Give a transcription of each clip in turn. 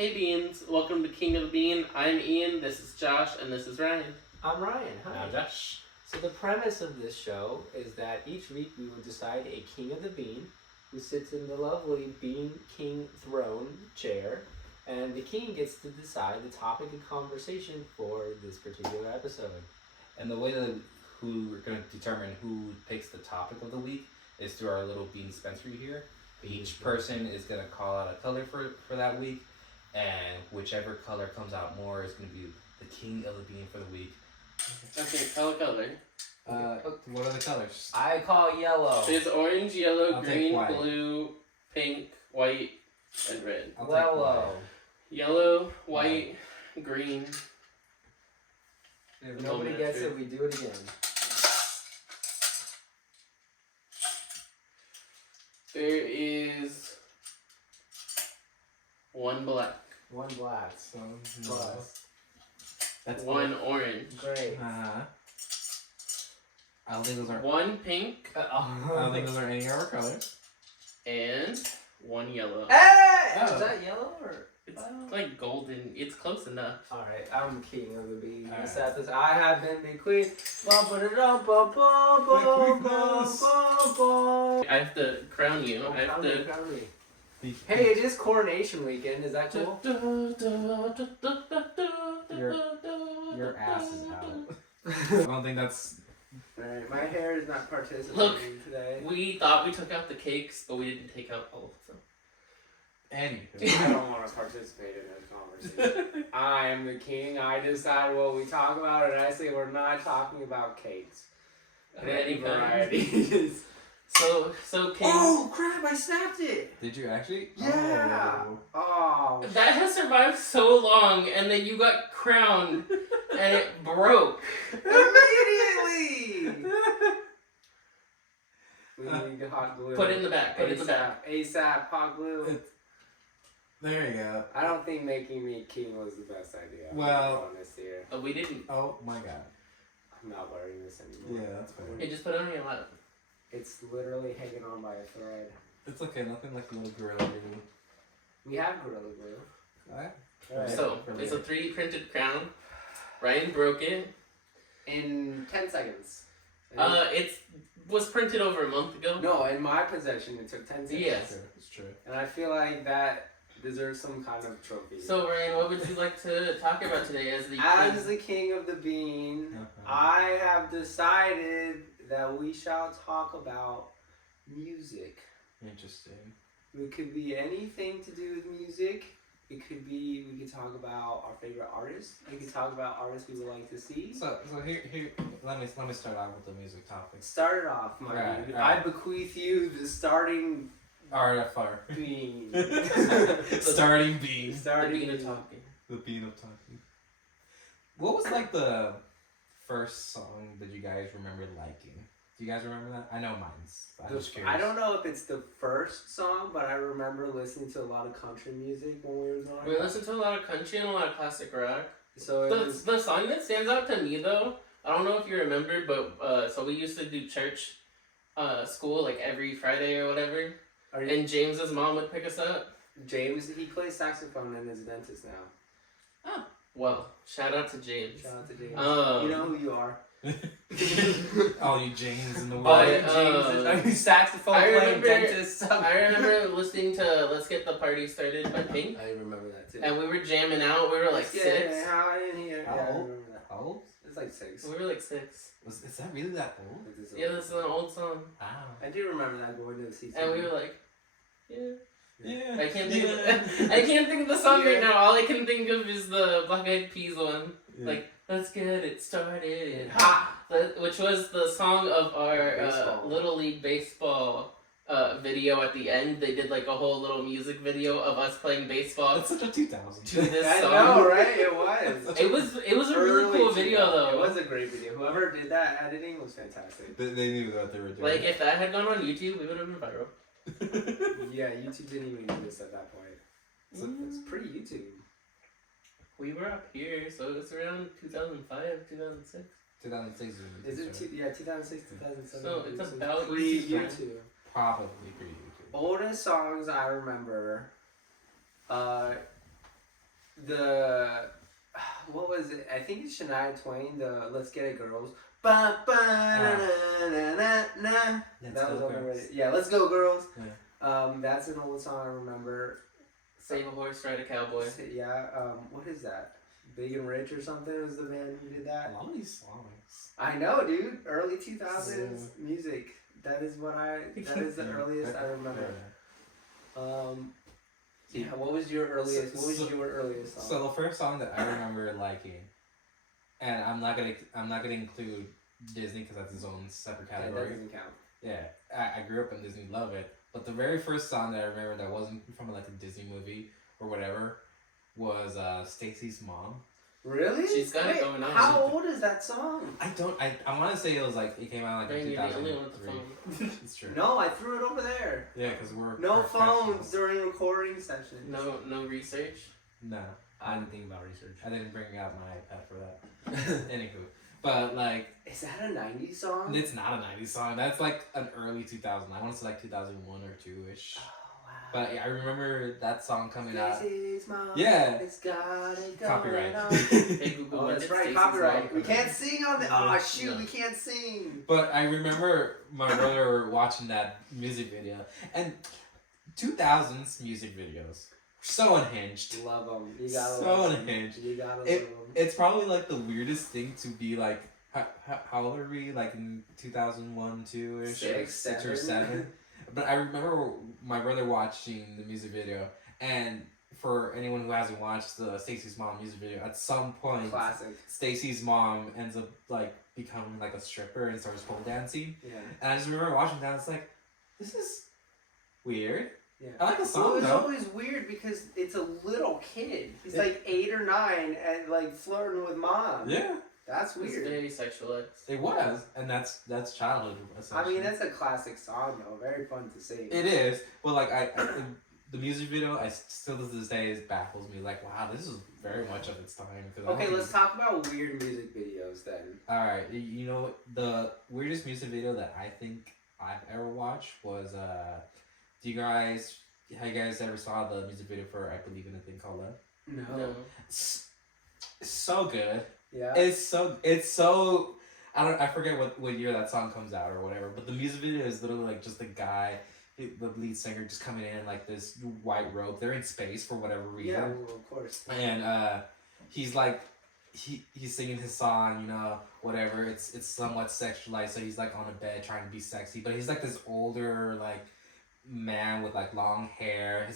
Hey Beans, welcome to King of the Bean. I'm Ian, this is Josh, and this is Ryan. I'm Ryan. Hi. I'm Josh. So the premise of this show is that each week we will decide a King of the Bean who sits in the lovely Bean King throne chair, and the king gets to decide the topic of conversation for this particular episode. And the way that we're going to determine who picks the topic of the week is through our little bean dispensary here. Each person is going to call out a color for that week, and whichever color comes out more is going to be the king of the bean for the week. Okay, color. What are the colors? I call yellow. There's orange, yellow, I'll green, take white. Blue, pink, white, and red. I'll take Yellow. Yellow, white, green. If nobody gets it, we do it again. There is one black, One black. So, Plus. That's one orange, Great. I don't think those are. one pink, I don't think those are any of our colors. and one yellow. Hey! Oh. Is that yellow or? It's like golden. It's close enough. Alright, I'm king of the bean. Alright. This episode, I have been the queen. I have to crown you. I have to. Hey, it is coronation weekend. Is that cool? Your ass is out. I don't think that's. Alright, my hair is not participating Look. today. We thought we took out the cakes, but we didn't take out all of them. Anywho. I don't want to participate in this conversation. I am the king. I decide what we talk about, and I say we're not talking about cakes. Of And any any kind. varieties. So King. Oh crap! I snapped it. Did you actually? Yeah. Oh. That has survived so long, and then you got crowned, and it broke. Immediately. We need hot glue. Put it in the back. Put it in the back. ASAP. Hot glue. There you go. I don't think making me king was the best idea. Well- I'm honest here. We didn't. Oh my god. I'm not wearing this anymore. Yeah, that's fair. You just put it on your lap. It's literally hanging on by a thread. It's okay, nothing like a little gorilla glue. We have Gorilla Glue. Alright. Alright. So it's a 3D printed crown. Ryan broke it. In 10 seconds. It was printed over a month ago. No, in my possession it took 10 seconds. Yes. It's true. And I feel like that deserves some kind of trophy. So Ryan, what would you like to talk about today as the as the king of the bean, I have decided that we shall talk about music. Interesting. It could be anything to do with music. It could be, we could talk about our favorite artists. We could talk about artists we would like to see. So here, let me start out with the music topic. Start it off, my Right, dude. right. I bequeath you the starting RFR. bean. Starting bean. the bean of talking. The bean of talking. What was like the first song that you guys remember liking? Do you guys remember that? I know mine's. I'm just curious. I don't know if it's the first song, but I remember listening to a lot of country music when we were growing We up. listened to a lot of country and a lot of classic rock. So it was, The song that stands out to me though, I don't know if you remember, but so we used to do church, school like every Friday or whatever, are you, and James's mom would pick us up. James, he plays saxophone and is a dentist now. Well, shout out to James. Shout out to James. Um, You know who you are. All you Janes in the But, world. Are you saxophone I playing remember- dentist? I remember listening to "Let's Get the Party Started" by Pink, I remember that too. and we were jamming out. We were like yeah, 6. how in here? How Yeah, I old? remember that. How old? It's like 6. We were like 6. Is that really that old? Yeah, this is an old song, Wow. I do remember that going to the CC. and we were like, yeah. Yeah. I can't think. I can't think of the song right now. All I can think of is the Black Eyed Peas one. Like, let's get it started. Ha! Which was the song of our Baseball. Little League Baseball video at the end. They did like a whole little music video of us playing baseball That's such a 2000. to this I song. know, right? It was. It was a really Early cool video 2000s. though. It was a great video. Whoever did that editing was fantastic. They knew what they were doing. Like if that had gone on YouTube, we would have been viral. Yeah, YouTube didn't even exist at that point. So it's pretty YouTube. We were up here, so it was around 2005, 2006. 2006 Is it 2006, 2007? So it's So about pre-YouTube. Probably for YouTube. Oldest songs I remember. the what was it? I think it's Shania Twain. The "Let's Get It Girls." Ba, ba, na, na, na, na, na. That was overrated. Yeah, "Let's Go Girls." Yeah. That's an old song I remember. Save a horse, ride a cowboy. Yeah. What is that? Big and Rich or something was the band who did that. A lot of these songs. I know, dude. Early 2000s music. That is the earliest I remember. Yeah. What was your earliest? What was your earliest song? So the first song that I remember liking, and I'm not gonna include Disney because that's its own separate category. That doesn't count. Yeah, I grew up in Disney, love it. But the very first song that I remember that wasn't from like a Disney movie or whatever was Stacy's Mom. Really? She's got it going on. How old is that song? I want to say it was like it came out like in 2003. It's true. No, I threw it over there. Yeah, because we're no professionals. phones during recording sessions. No research. No, I didn't think about research. I didn't bring out my iPad for that. Anywho, but like, is that a '90s song? it's not a '90s song. That's like an early 2000. I want to say like 2001 or 2-ish. Oh wow. But I remember that song coming out. Stacy's Mom. Yeah. It's got it going Copyright. on. Hey Google, Oh, when that's did right. Stacey's Copyright. Mom We come out? can't sing on the. Oh shoot, No. we can't sing. But I remember my brother watching that music video, and 2000s music videos so unhinged. Love them. You gotta So love 'em. unhinged. You gotta It- love them. It's probably like the weirdest thing to be like. How old are we? Like in 2001, 2-ish, Six, or seven. 7. But I remember my brother watching the music video, and for anyone who hasn't watched the Stacy's Mom music video, at some point, Classic. Stacy's mom ends up like becoming like a stripper and starts pole dancing. Yeah. And I just remember watching that. I was like, this is weird. Yeah. I like the Well, song it's though. always weird because it's a little kid. He's Yeah. like 8 or 9 and like flirting with mom. Yeah, That's It's weird. very sexualized. it was, and that's childhood. I Essentially. mean, that's a classic song though. Very fun to sing. It is, but like the music video, I still to this day it baffles me. Like, wow, this is very much of its time. 'Cause I Okay, don't let's talk about weird music videos then. All right, you know the weirdest music video that I think I've ever watched was have you guys ever saw the music video for I Believe in a Thing Called Love? No. It's so good. Yeah. It's so I forget what year that song comes out or whatever, but the music video is literally like just the guy, the lead singer just coming in like this white robe. They're in space for whatever reason. Yeah, well, of course. And he's like he's singing his song, you know, whatever. It's somewhat sexualized, so he's like on a bed trying to be sexy, but he's like this older like man with like long hair.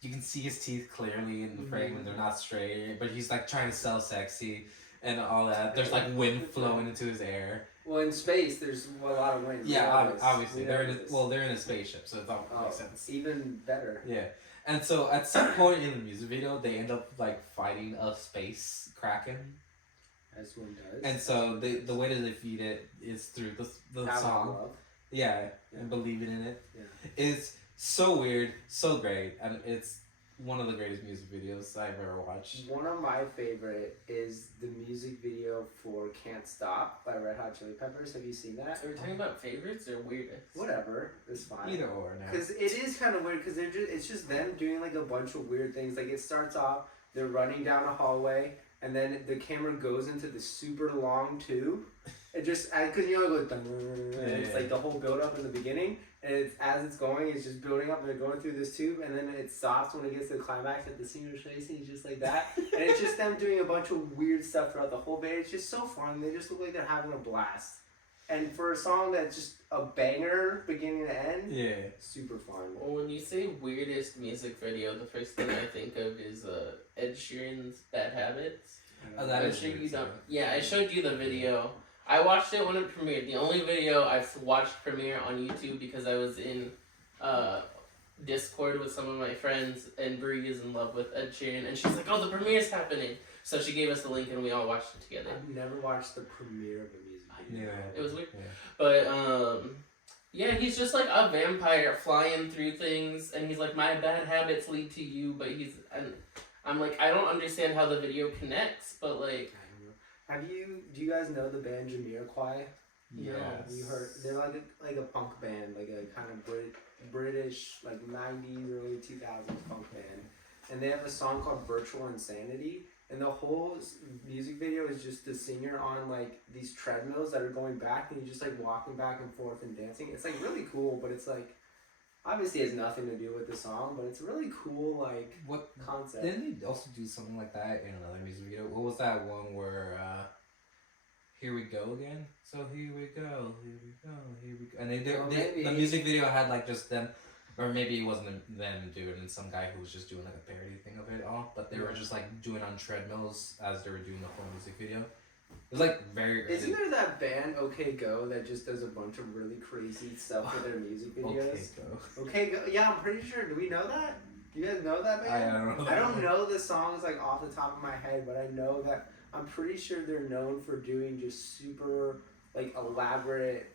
You can see his teeth clearly in the frame and they're not straight, but he's like trying to sell sexy and all that. There's like wind flowing into his air. Well, in space, there's a lot of wind. Yeah, We know this. obviously We they're know in this. they're in a spaceship, so it all makes sense. Even better. Yeah. And so at some point in the music video, they end up like fighting a space kraken. As one does. And so the way to defeat it is through the Having song. love. Yeah, Yeah. and believing in it. Yeah. It's so weird, so great, and it's one of the greatest music videos I've ever watched. One of my favorite is the music video for "Can't Stop" by Red Hot Chili Peppers. Have you seen that? Are we talking about favorites or weirdest? Whatever, it's fine. Either or now. Because it is kind of weird. Because it's just them doing like a bunch of weird things. Like it starts off, they're running down a hallway, and then the camera goes into the super long tube. It just because you know it goes, and it's like the whole build up in the beginning, and it's as it's going, it's just building up. And they're going through this tube, and then it stops when it gets to the climax at the singer's face, and he's just like that. And it's just them doing a bunch of weird stuff throughout the whole bit. It's just so fun. They just look like they're having a blast. And for a song that's just a banger, beginning to end, Yeah. super fun. Well, when you say weirdest music video, the first thing I think of is Ed Sheeran's "Bad Habits." Oh, that I'm is sure weird you too. don't. Yeah, I showed you the video. I watched it when it premiered. The only video I've watched premiere on YouTube because I was in Discord with some of my friends, and Brie is in love with Ed Sheeran, and she's like, "Oh, the premiere's happening!" So she gave us the link, and we all watched it together. I've never watched the premiere of a music video. Yeah. It was weird. Yeah. But yeah, he's just like a vampire flying through things, and he's like, "My bad habits lead to you," but and I'm like, I don't understand how the video connects, but like, I don't know. Do you guys know the band Jamiroquai? No. Yes. You heard they're like a punk band, like a kind of British like 90s early 2000s punk band, and they have a song called Virtual Insanity, and the whole music video is just the singer on like these treadmills that are going back, and you're just like walking back and forth and dancing. It's like really cool, but it's like obviously has nothing to do with the song, but it's a really cool like What concept. didn't they also do something like that in another music video? What was that one where here we go again? So here we go, here we go, here we go. And Maybe. the music video had like just them, or maybe it wasn't them doing it, and some guy who was just doing like a parody thing of it all. But they were just like doing on treadmills as they were doing the whole music video. It was like very early. Isn't there that band OK Go that just does a bunch of really crazy stuff with their music videos? Okay, go. OK Go, yeah, I'm pretty sure. Do we know that? Do you guys know that I band? don't know. I don't know the songs like off the top of my head, but I know that I'm pretty sure they're known for doing just super like elaborate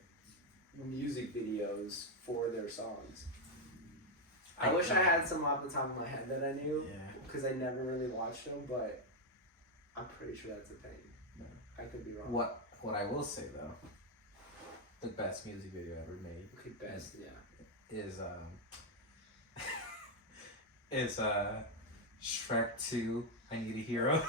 music videos for their songs. I wish I had some off the top of my head that I knew Yeah. because I never really watched them, but I'm pretty sure that's a thing. No. I could be wrong. What I will say though, the best music video ever made Okay, best, yeah. is Shrek 2, I Need a Hero.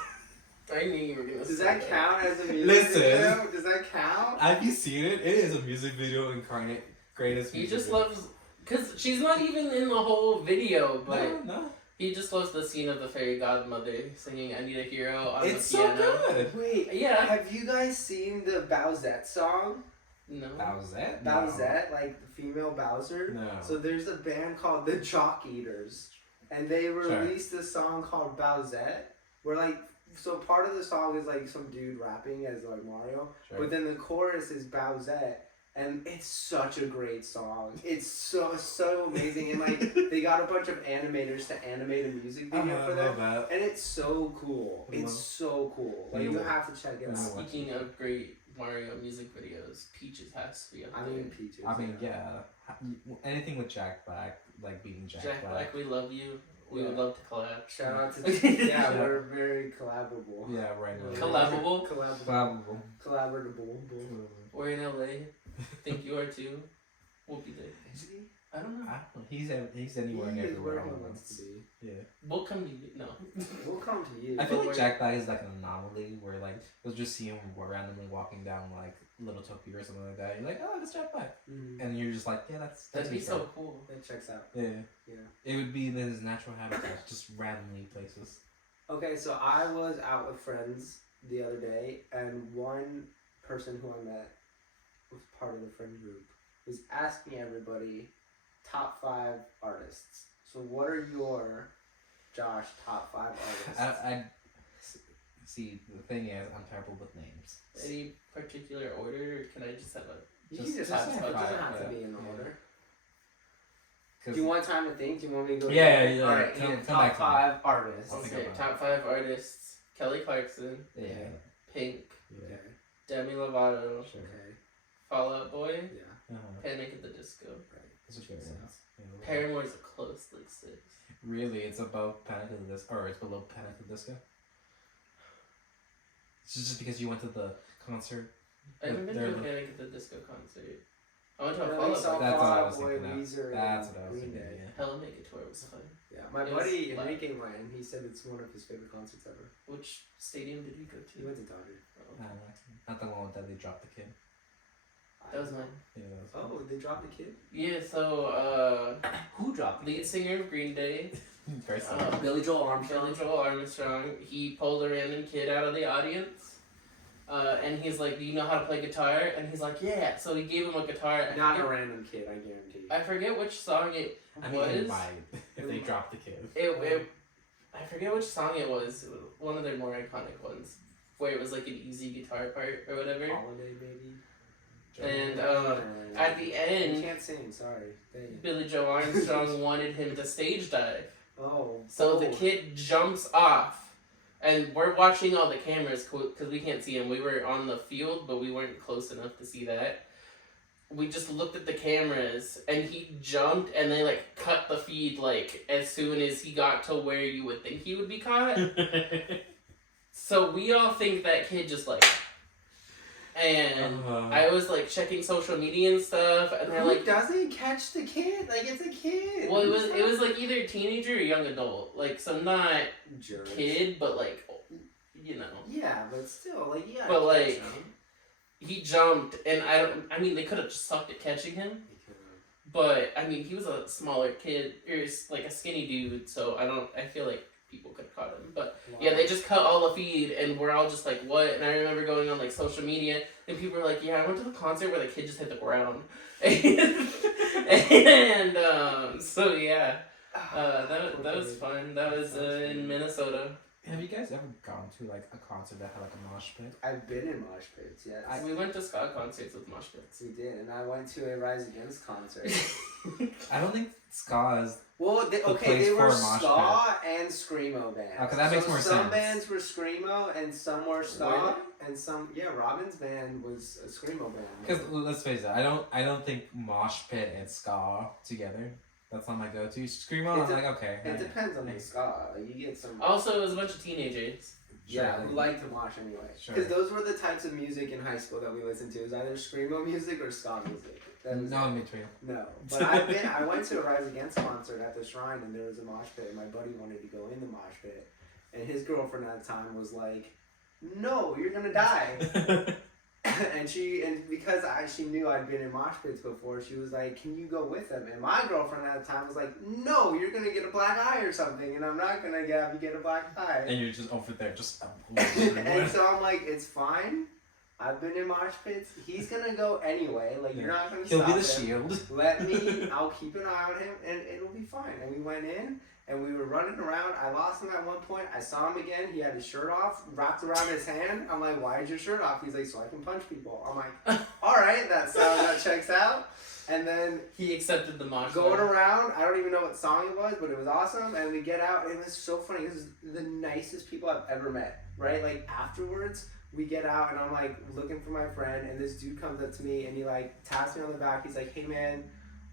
I knew you were gonna Does say that count as a music Listen. video? Does that count? Have you seen it? It is a music video incarnate. Greatest He music just video. loves, cause she's not even in the whole video, but No. he just loves the scene of the fairy godmother singing "I Need a Hero" on It's the so piano. good. Wait, Yeah. have you guys seen the Bowsette song? No. That was it? Bowsette, like the female Bowser? No. So there's a band called the Chalk Eaters, and they released a song called Bowsette, where like, so part of the song is like some dude rapping as like Mario, Sure. but then the chorus is Bowsette, and it's such a great song. It's so amazing, and like they got a bunch of animators to animate a music video for them, that. and it's so cool. It's so cool. Like you have to check it out. Speaking of great Mario music videos, Peaches has to be up I there. mean, Peaches. I mean, yeah. Anything with Jack Black, like being Jack, Jack Black, we love you. We would Yeah. love to collab. Shout out to yeah, we're very collaborable. Yeah, right now. Collabable? Collaborable. Collaborable. Collaborable. We're in LA. Think you are too. We'll be there. Is he? I don't know. I don't know. He's anywhere and He is everywhere where all he at wants once. to be. Yeah. We'll come to you. No. We'll come to you. I feel But like we're- Jack Black is like an anomaly where like you'll just see him randomly walking down like Little Tokyo or something like that. You're like, oh, that's Jack Black, and you're just like, yeah, that's That'd be his so guy. cool. That checks out. Yeah. Yeah. It would be his natural habitat, just randomly places. Okay, so I was out with friends the other day, and one person who I met was part of the friend group was asking everybody top 5 artists. So what are your, Josh, top 5 artists? I see. The thing is, I'm terrible with names. Any particular order, or can I just have a... You just- can just just have say it doesn't 5, have to yeah. be in Yeah. order. 'Cause- Do you want time to think? Do you want me to go? Yeah. Alright, Come and back top to me. 5 artists. I'll think Okay, about top 5 artists. Kelly Clarkson, Yeah. Pink, Yeah. Okay. Demi Lovato, Sure. Okay. Fall Out Boy, Yeah. Panic at the Disco. Right. That's a good So- one. Yeah. Paramore's a close, like 6. Really, it's above Panic at the Disco, or it's below Panic at the Disco. It's just because you went to the concert. I haven't been They're to a the- Panic at the Disco concert. I went to a Yeah, Fall we Out saw Boy. That's what I Fall was Out Boy, thinking of. Weezer, That's and what I was Green thinking. Day. Yeah. Hell Make It Tour was fun. Yeah, my It was buddy live. Enrique went, and he said it's one of his favorite concerts ever. Which stadium did we go He to? went to Dodger. Oh. Not the one that they dropped the kid. That was mine. Yeah, that was Oh, they dropped the kid? Yeah, so, Who dropped lead singer of Green Day, very Billy Joel Armstrong. Billy Joel Armstrong, he pulled a random kid out of the audience. And he's like, do you know how to play guitar? And he's like, yeah. So he gave him a guitar. Not a random kid, I guarantee. I forget which song it I mean, was. it might if they dropped the kid. I forget which song it was. It was one of their more iconic ones, where it was like an easy guitar part or whatever. Holiday, maybe. And at the You end, can't sing, sorry. Dang it. Billy Joe Armstrong wanted him to stage dive. Oh. So the oh. kid jumps off, and we're watching all the cameras because we can't see him. We were on the field, but we weren't close enough to see that. We just looked at the cameras, and he jumped, and they like cut the feed like as soon as he got to where you would think he would be caught. So we all think that kid just like And I was like checking social media and stuff, and they're like, doesn't catch the kid? Like, it's a kid. well, it was like either teenager or young adult, like so not Jerks. kid, but like, you know. Yeah, but still, like, yeah. But like, he jumped, and I mean, they could have just sucked at catching him. But I mean, he was a smaller kid, or like a skinny dude, so I feel like people could have caught him. But yeah, they just cut all the feed, and we're all just like, what? And I remember going on like social media, and people were like, yeah, I went to the concert where the kid just hit the ground. And so yeah, that was fun. That was in Minnesota. Have you guys ever gone to like a concert that had like a mosh pit? I've been in mosh pits, yes. We went to ska concerts with mosh pits. We did, and I went to a Rise Against concert. I don't think ska is. Well, they place were for a mosh ska and screamo bands. Okay, that makes more some sense. bands were screamo and some were ska, Really? and some Robin's band was a screamo band. Because let's face it, I don't think mosh pit and ska together. That's not my go-to. Screamo, I'm like, okay. It depends on the ska. Like, you get some. Also, it was a bunch of teenagers. Yeah, who like to mosh anyway. Sure. Because those were the types of music in high school that we listened to. It was either screamo music or ska music. That was No in between. No, but I went to a Rise Against concert at the Shrine, and there was a mosh pit, and my buddy wanted to go in the mosh pit, and his girlfriend at the time was like, "No, you're gonna die," and she knew I'd been in mosh pits before, she was like, "Can you go with him?" And my girlfriend at the time was like, "No, you're gonna get a black eye or something, and I'm not gonna have you get a black eye." And you're just over there, just. And so I'm like, "It's fine. I've been in mosh pits. He's gonna go anyway. Like, you're not gonna He'll stop be the him. shield. Let me. I'll keep an eye on him, and it'll be fine." And we went in, and we were running around. I lost him at one point. I saw him again. He had his shirt off, wrapped around his hand. I'm like, "Why is your shirt off?" He's like, "So I can punch people." I'm like, "All right, that checks out." And then He accepted the mosh. going around, I don't even know what song it was, but it was awesome. And we get out, and it was so funny. This is the nicest people I've ever met, right? Like, afterwards, we get out, and I'm like looking for my friend, and this dude comes up to me, and he like taps me on the back. He's like, "Hey man,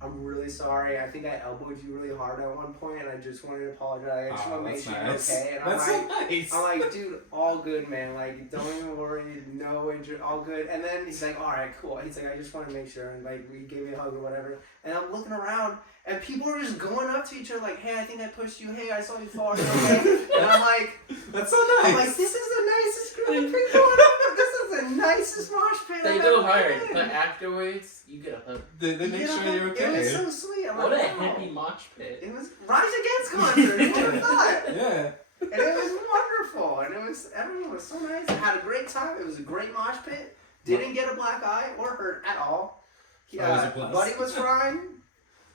I'm really sorry. I think I elbowed you really hard at one point, and I just wanted to apologize. I just want to make sure you're okay." And That's so nice. I'm like, "Dude, all good, man. Like, don't even worry. No injury, all good." And then he's like, "All right, cool." He's like, "I just want to make sure." And like, we gave me a hug or whatever. And I'm looking around, and people are just going up to each other like, "Hey, I think I pushed you. Hey, I saw you fall." Okay? And I'm like, That's so nice. I'm like, "This is the nicest group of people. This is the nicest mosh pit They I've go ever hard, been." but afterwards, you get a hug. They make You know, sure you're okay. It was so sweet. I'm What a like, wow. happy mosh pit. It was Rise Against concert. Who would have thought? Yeah. And it was wonderful, and everyone was so nice. I had a great time. It was a great mosh pit. Didn't get a black eye or hurt at all. Oh, it was a plus. Buddy was fine.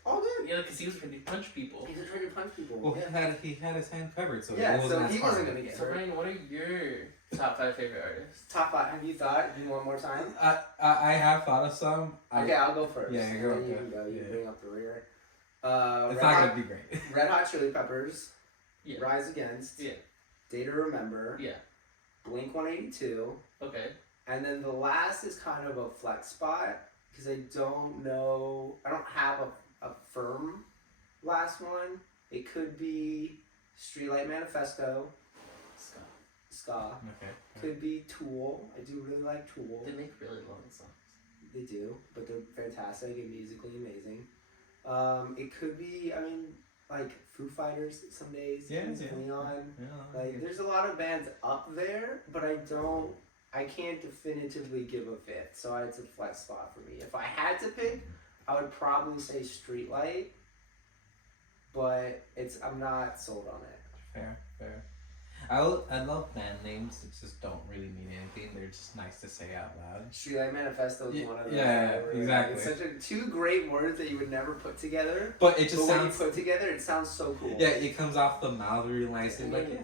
All good. Yeah, because he was ready to punch people. He was ready to punch people. Well, he had his hand covered, so Yeah, it wasn't so as he hard. wasn't gonna get So hurt. Ryan, what are your top 5 favorite artists? Top 5. Have you thought? Do you want more time? I have thought of some. Okay, I'll go first. Yeah, you go, And then you okay. can go. You Yeah. bring up the rear. It's not gonna be great. Red Hot Chili Peppers. Yeah. Rise Against. Yeah. Day to Remember. Yeah. Blink 182. Okay. And then the last is kind of a flex spot because I don't know. I don't have a firm last one. It could be Streetlight Manifesto, Scott. ska. Okay. Could be Tool. I do really like Tool. They make really long songs. They do, but they're fantastic and musically amazing. It could be, like Foo Fighters some days. Yeah, Kings of yeah. Leon. Yeah. Like, there's a lot of bands up there, but I can't definitively give a fifth, so it's a flex spot for me. If I had to pick, I would probably say Streetlight, but I'm not sold on it. Fair. I love band names that just don't really mean anything. They're just nice to say out loud. Streetlight Manifesto is Yeah, one of those. yeah, that I really exactly. like. It's such two great words that you would never put together, But it just but when you sounds. put together, it sounds so cool. Yeah, it comes off the mouth really nicely. Like, yeah.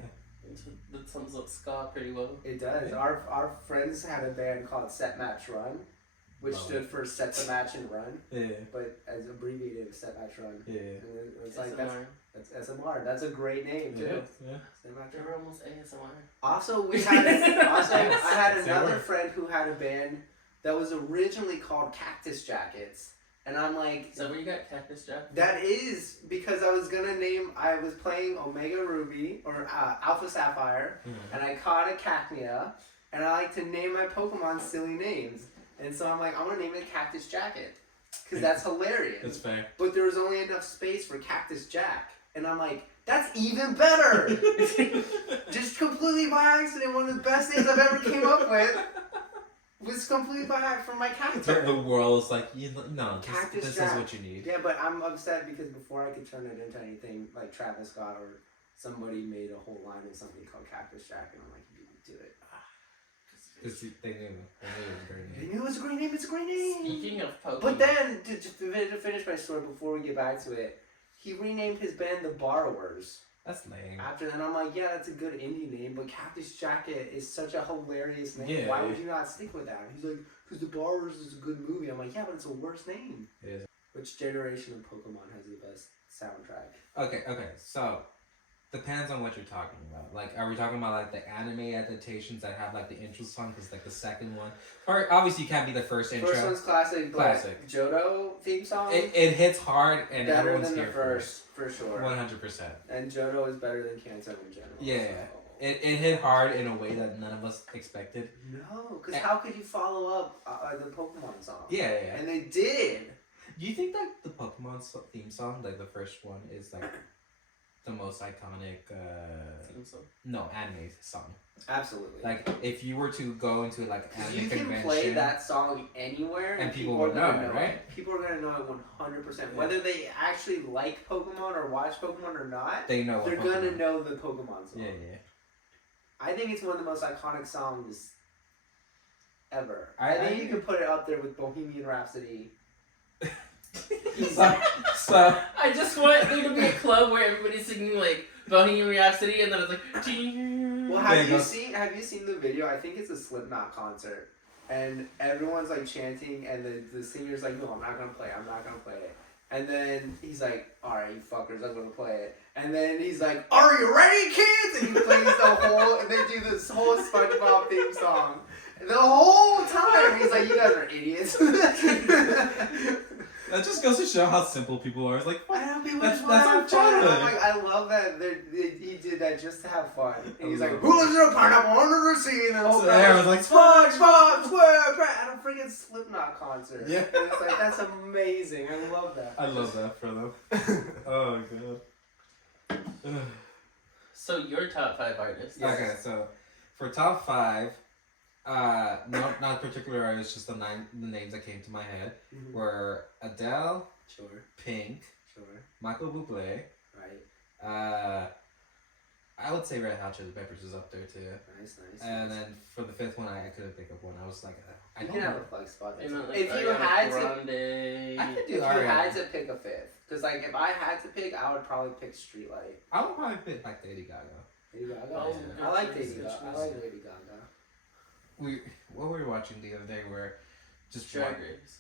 That sums up ska pretty well. It does. Our friends had a band called Set Match Run, which Oh. stood for Set the Match and Run, Yeah. but as abbreviated Set Match Run. Yeah. And it was like ASMR. that's SMR. That's a great name too. Yeah. Set Match They Run. were almost ASMR. Also, I had They another were. friend who had a band that was originally called Cactus Jackets, and I'm like, Is that where you got Cactus Jack? that is because I was playing Omega Ruby or Alpha Sapphire, Mhm. and I caught a cacnea, and I like to name my Pokemon silly names. And so I'm like, I'm gonna name it Cactus Jacket, because that's hilarious. That's fair. But there was only enough space for Cactus Jack, and I'm like, that's even better. Just completely by accident, one of the best names I've ever came up with was completely from my character. The world's like, no, Cactus this Jack. is what you need. Yeah, but I'm upset because before I could turn it into anything, like Travis Scott or somebody made a whole line of something called Cactus Jack, and I'm like, you didn't do it. Because they knew. They knew it was a great They name. knew it was a great name. It's a great name. Speaking of Pokemon. But then, to finish my story before we get back to it, he renamed his band The Borrowers. That's lame. After that, I'm like, yeah, that's a good indie name, but Cactus Jacket is such a hilarious name. Yeah. Why would you not stick with that? He's like, because The Borrowers is a good movie. I'm like, yeah, but it's a worse name. It is. Which generation of Pokemon has the best soundtrack? Okay, so depends on what you're talking about. Like, are we talking about like the anime adaptations that have like the intro song? Because like the second one, or obviously you can't be the first intro. First one's classic. Classic. Like, Johto theme song. It hits hard and better everyone's than the here first, for sure. 100%. And Johto is better than Kanto in general. Yeah. So. It hit hard in a way that none of us expected. No, because how could you follow up the Pokemon song? Yeah. And they did. Do you think that the Pokemon theme song, like the first one, is like the most iconic? Anime song. Absolutely. Like if you were to go into like anime you convention, can play that song anywhere, and people are would know gonna it, right? People are gonna know it 100%. Yeah. Whether they actually like Pokemon or watch Pokemon or not, they know. they're what gonna Pokemon. know the Pokemon song. Yeah. I think it's one of the most iconic songs ever. I I think think- you can put it up there with Bohemian Rhapsody. So I just want there to be a club where everybody's singing like Bohemian Rhapsody, and then it's like. Ding. Well, There have you you go. seen the video? I think it's a Slipknot concert, and everyone's like chanting, and the singer's like, "No, I'm not gonna play. I'm not gonna play it." And then he's like, "All right, you fuckers, I'm gonna play it." And then he's like, "Are you ready, kids?" And he plays the whole, and they do this whole SpongeBob theme song. And the whole time, he's like, "You guys are idiots." that just goes to show how simple people are. It's like, I know people That's- just want to that's have our fun. I'm childhood. like, I love that he did that just to have fun. And he's I like, love "Who lives in a pineapple under the sea?" And the whole So crowd everyone's like, SpongeBob SquarePants at a freaking Slipknot concert. Yeah. And it's like, that's amazing. I love that. I love that for them. Oh god. So your top 5 artists. Okay, so for top 5, not particular artists, just the names that came to my head were Adele, Sure, Pink, sure. Michael Bublé. Right. I would say Red Hot Chili Peppers is up there too. Nice. And then for the 5th one, I couldn't think of one. I was like, I You don't can have know. a flex spot. You know, like If you Ariana had to, Grande. I could if do you had Ariana. to pick a 5th, because like if I had to pick, I would probably pick Streetlight. I would probably pick like Lady Gaga. Lady Gaga. Oh, I like good Lady choice, Gaga. good I choice. like Lady Gaga. What were we watching the other day? Where just Drag wa- Race.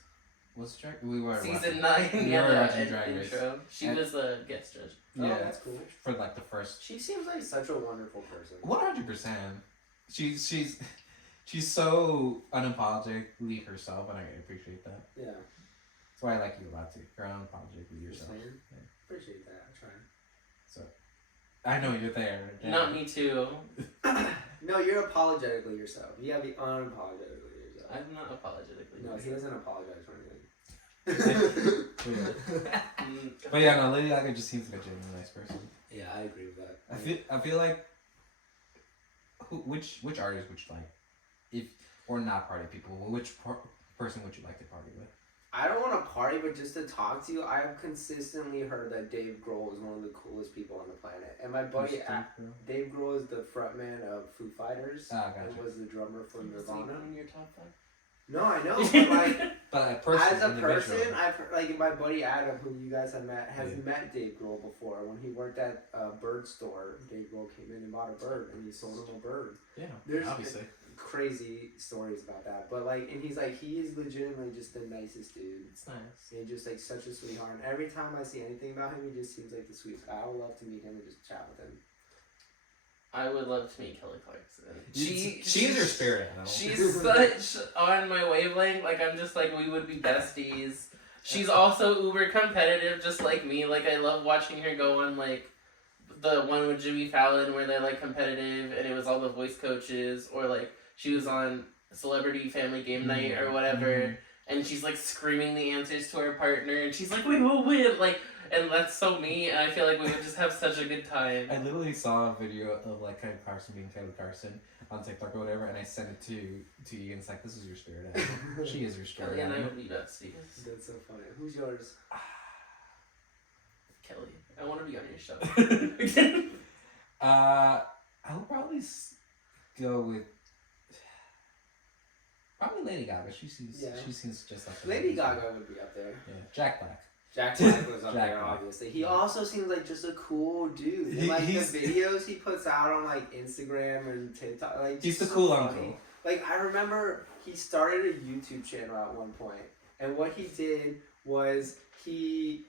What's Drag? We were Season watching 9. We Yeah, were the watching Drag Race. intro. She And- was a guest judge. Oh, Yeah, that's cool. for like the first She seems like such a wonderful person. 100%. She's so unapologetically herself, and I appreciate that. Yeah. That's why I like you a lot too. You're unapologetically yourself. Saying? Yeah. Appreciate that. I'm trying. So I know you're there. Yeah. Not me too. No, you're apologetically yourself. You gotta be unapologetically yourself. I'm not apologetically. No, he doesn't apologize for anything. Mm, But yeah, no, Lady Gaga just seems like a genuinely nice person. Yeah, I agree with that. I feel like which artist would you like, if or not party people? Which person would you like to party with? I don't want to party, but just to talk to you, I have consistently heard that Dave Grohl is one of the coolest people on the planet. And my buddy, Dave Grohl is the frontman of Foo Fighters Ah, and gotcha. was the drummer for Nirvana. in your top 5? No, I know, but like But a person, as a individual. person, I've heard, like my buddy Adam, who you guys have met, has Yeah. met Dave Grohl before. When he worked at a bird store, Dave Grohl came in and bought a bird, and he sold him a bird. Yeah, There's obviously. crazy stories about that, but like, and he's like, he is legitimately just the nicest dude. It's nice. And just like such a sweetheart. And every time I see anything about him, he just seems like the sweetest guy. I would love to meet him and just chat with him. I would love to meet Kelly Clarkson. She's your spirit. Though. She's such on my wavelength. Like, I'm just like, we would be besties. She's also uber competitive, just like me. Like, I love watching her go on, like, the one with Jimmy Fallon where they're, like, competitive and it was all the voice coaches. Or, like, she was on Celebrity Family Game Night or whatever, and she's like screaming the answers to her partner, and she's like, "We will win!" Like, and that's so me, and I feel like we would just have such a good time. I literally saw a video of like Kelly Clarkson being Kelly Clarkson on TikTok or whatever, and I sent it to you, and it's like, this is your spirit animal. She is your spirit Kelly and I animal. would be besties. That's so funny. Who's yours? Kelly, I want to be on your show. I'll probably go with probably Lady Gaga. She seems just like Lady Gaga would be up there. Yeah, Jack Black. Jack Black was up Jack there, Black. obviously. He also seems like just a cool dude. And, like, the videos he puts out on, like, Instagram and TikTok, like, He's the so cool funny. uncle. Like, I remember he started a YouTube channel at one point, and what he did was he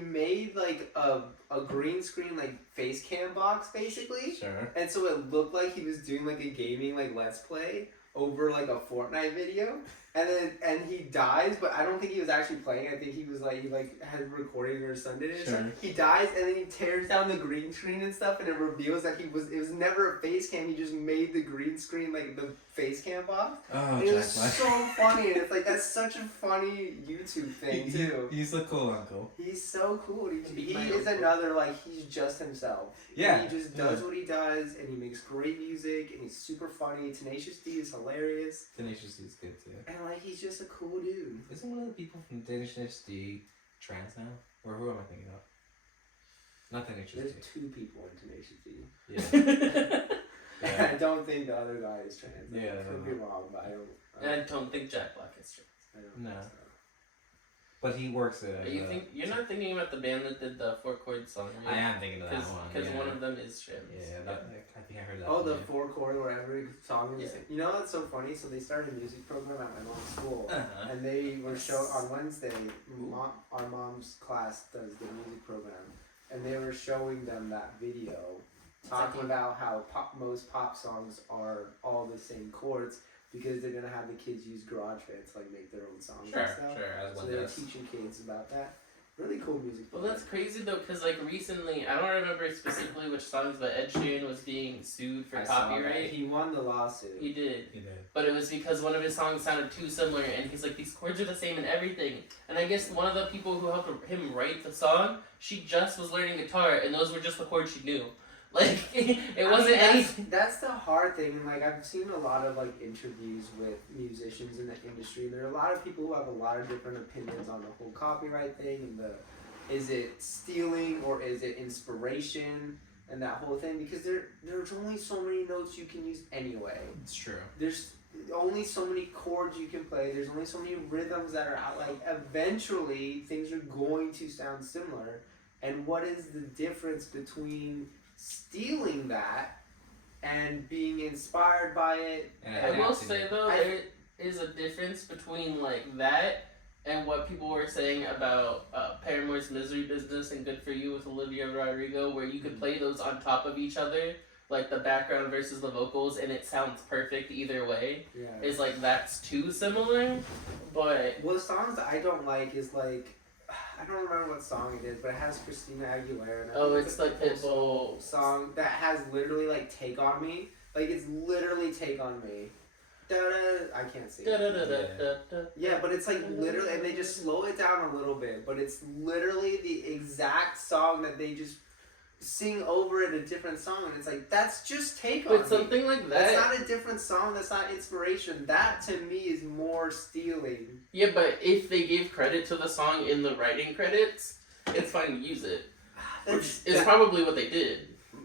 made, like, a green screen, like, face cam box, basically. Sure. And so it looked like he was doing, like, a gaming, like, Let's Play over, like, a Fortnite video. And he dies, but I don't think he was actually playing. I think he was like, he had recording or something. Sure. He dies, and then he tears down the green screen and stuff, and it reveals that it was never a face cam. He just made the green screen like the face cam box. Oh, And it Jack was Black. so funny, and it's like that's such a funny YouTube thing too. He's the cool uncle. He's so cool. He My is uncle. another, like, he's just himself. Yeah. He just does what he does, and he makes great music, and he's super funny. Tenacious D is hilarious. Tenacious D is good too. And, like, he's just a cool dude. Isn't one of the people from Tenacious D trans now? Or who am I thinking of? Not Tenacious There's D. 2 people in Tenacious D. Yeah. I don't think the other guy is trans. Yeah, I could be wrong, but I don't. And I don't think Jack Black is true. I don't No. think so. But he works at. You're not thinking about the band that did the 4-chord song, I right? am thinking of that one. Because yeah. one of them is trans. Yeah, I think I heard that. Oh, one, the yeah. 4-chord where every song is. Yeah. You know that's so funny? So they started a music program at my mom's school. Uh-huh. And they were on Wednesday. Our mom's class does the music program, and they were showing them that video, talking about how most pop songs are all the same chords because they're gonna have the kids use GarageBand to like make their own songs Sure, and stuff. sure, as So one they're does. teaching kids about that. Really cool music. Well, that's crazy though, because like recently, I don't remember specifically which songs, but Ed Sheeran was being sued for I saw that. Copyright. He won the lawsuit. He did. He did. But it was because one of his songs sounded too similar, and he's like, these chords are the same in everything. And I guess one of the people who helped him write the song, she just was learning guitar, and those were just the chords she knew. Like, it wasn't anything. That's the hard thing, and like I've seen a lot of like interviews with musicians in the industry. There are a lot of people who have a lot of different opinions on the whole copyright thing and is it stealing or is it inspiration and that whole thing, because there's only so many notes you can use anyway. It's true. There's only so many chords you can play. There's only so many rhythms that are out. Like eventually things are going to sound similar. And what is the difference between stealing that and being inspired by it? And I will adapting say it. though, there is a difference between like that and what people were saying about Paramore's Misery Business and Good For You with Olivia Rodrigo, where you could play those on top of each other, like the background versus the vocals, and it sounds perfect either way. Yeah. It's like that's too similar, but Well, the songs that I don't like is like, I don't remember what song it is, but it has Christina Aguilera. And I oh, think it's a like Pitbull. song that has literally like Take On Me. Like it's literally Take On Me. Da-da, I can't sing. Yeah, but it's like literally, and they just slow it down a little bit, but it's literally the exact song that they just sing over in a different song, and it's like, that's just Take On Me. But something like That's that. not a different song, that's not inspiration. That to me is more stealing. Yeah, but if they gave credit to the song in the writing credits, it's fine to use it. Which is probably what they did.